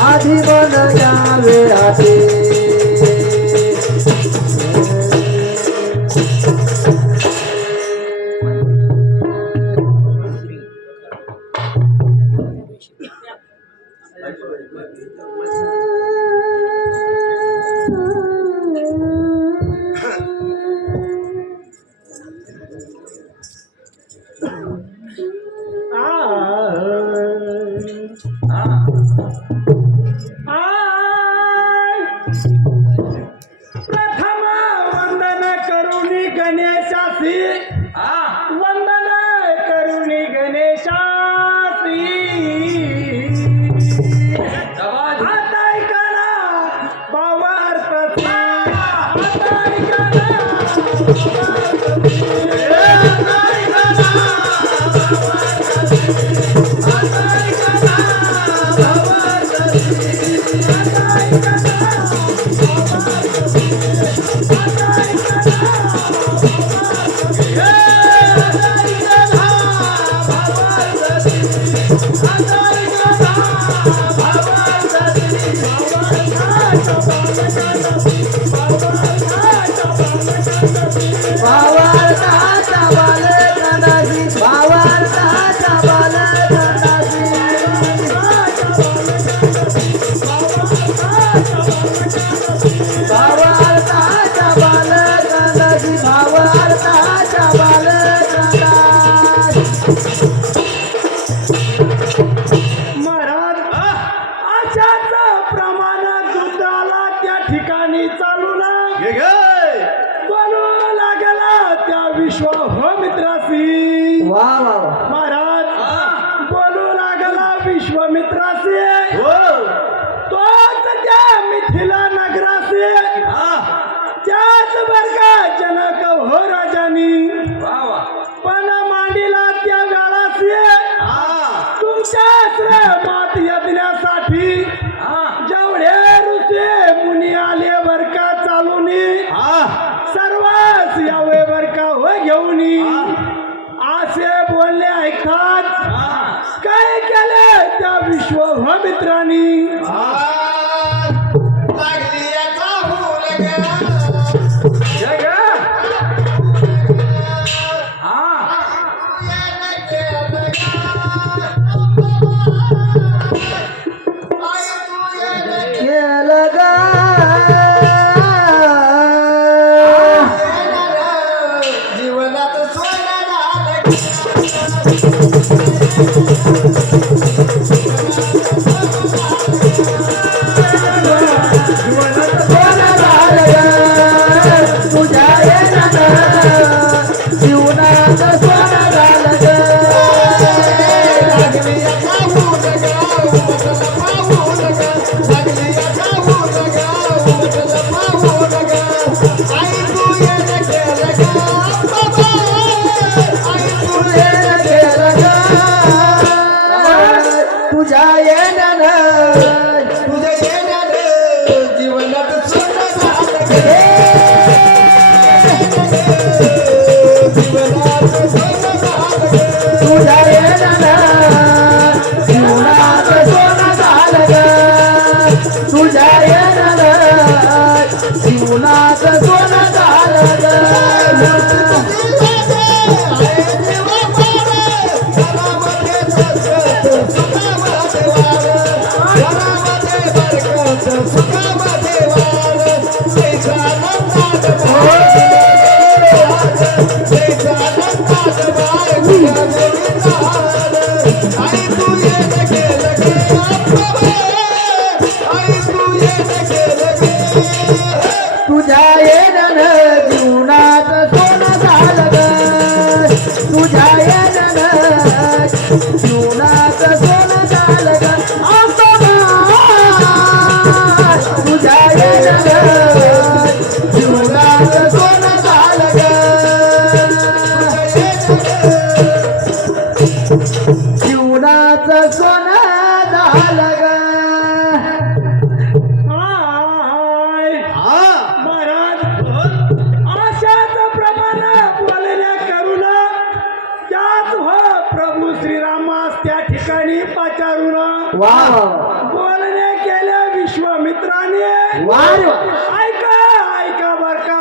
આધી મન આવે આધી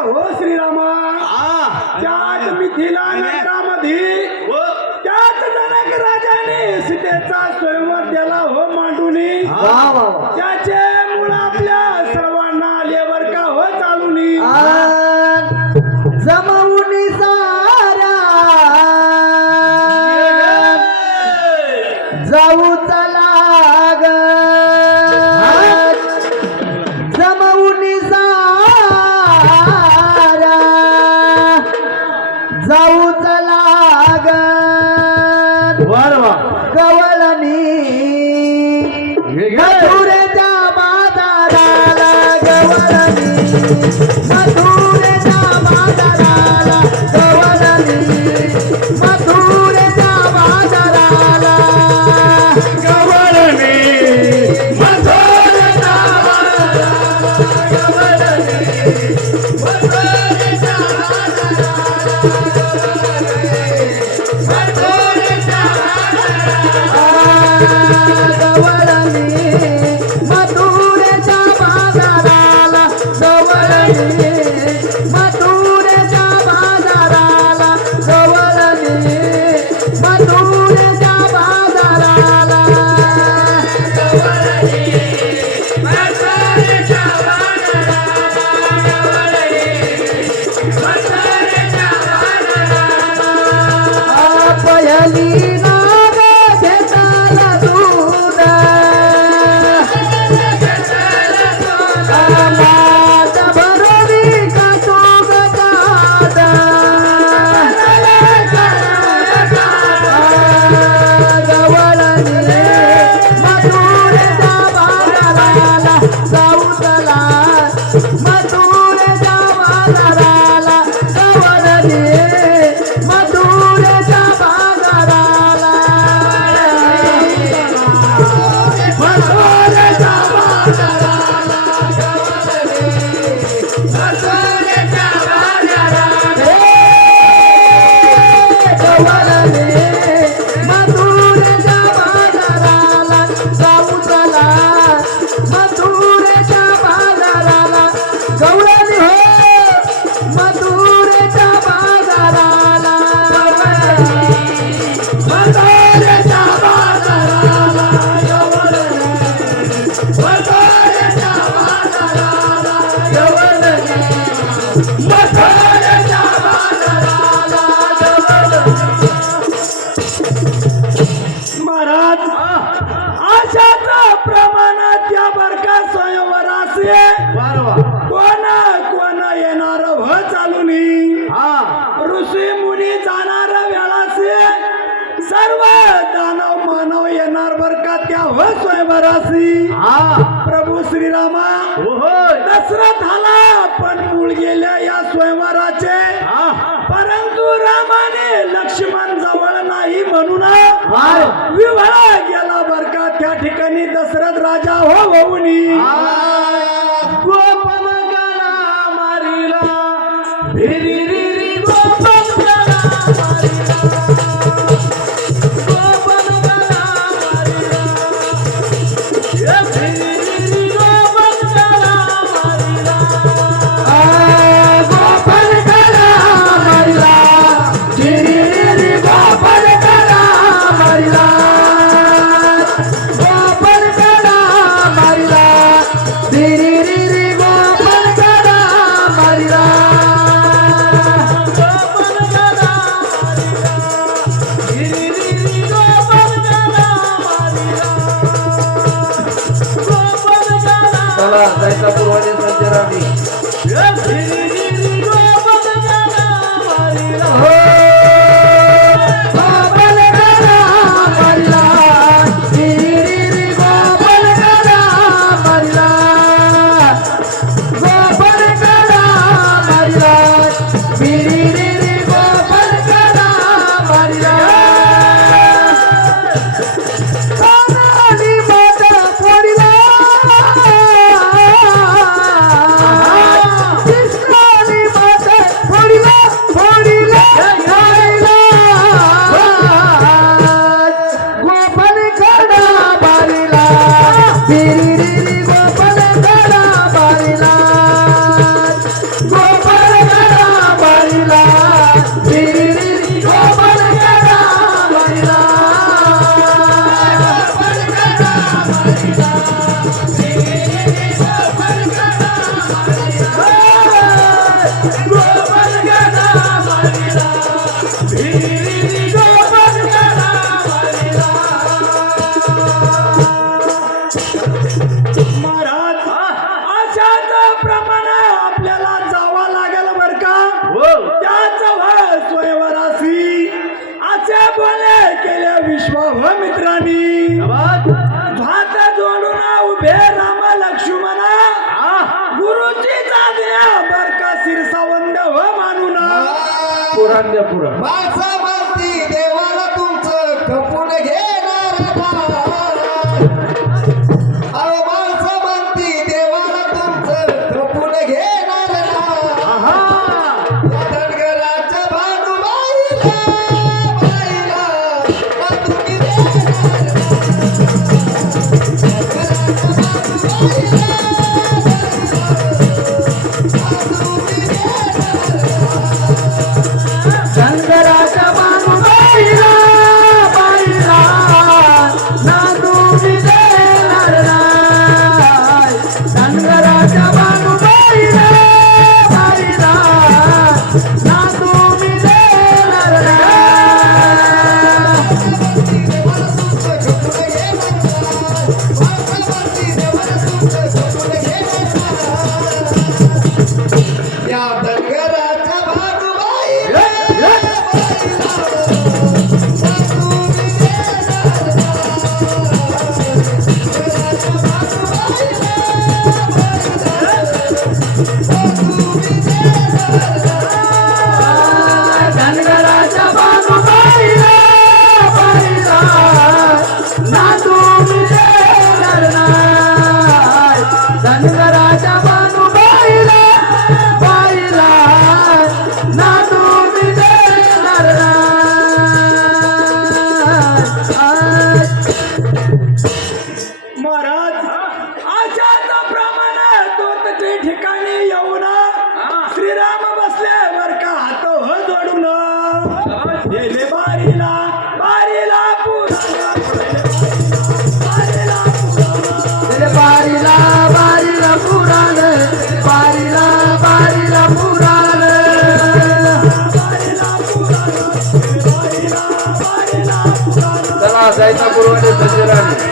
हो श्रीरामा. त्याच मिथिला नगरामध्ये त्याच जनक राजाने सीतेचा स्वयंवर दिला हो मांडूनी. त्या भ चालूनी. ऋषी मुनी जाणार वेळासे सर्व दानव मानव येणार बर का त्या हो स्वयंवरासी प्रभू श्रीरामा दशरथ आला पण मूळ गेल्या या स्वयंवराचे. परंतु रामाने लक्ष्मण जवळ नाही म्हणून विवळा गेला बर का त्या ठिकाणी दशरथ राजा हो होऊनी. Ready, ready. त्याच स्वयंवरासी. मित्रांनी भात जोडून उभे राम लक्ष्मणा. गुरुची जाण्या बरका शिरसावंद व मानुना. जायचा पुरवठे सजेराने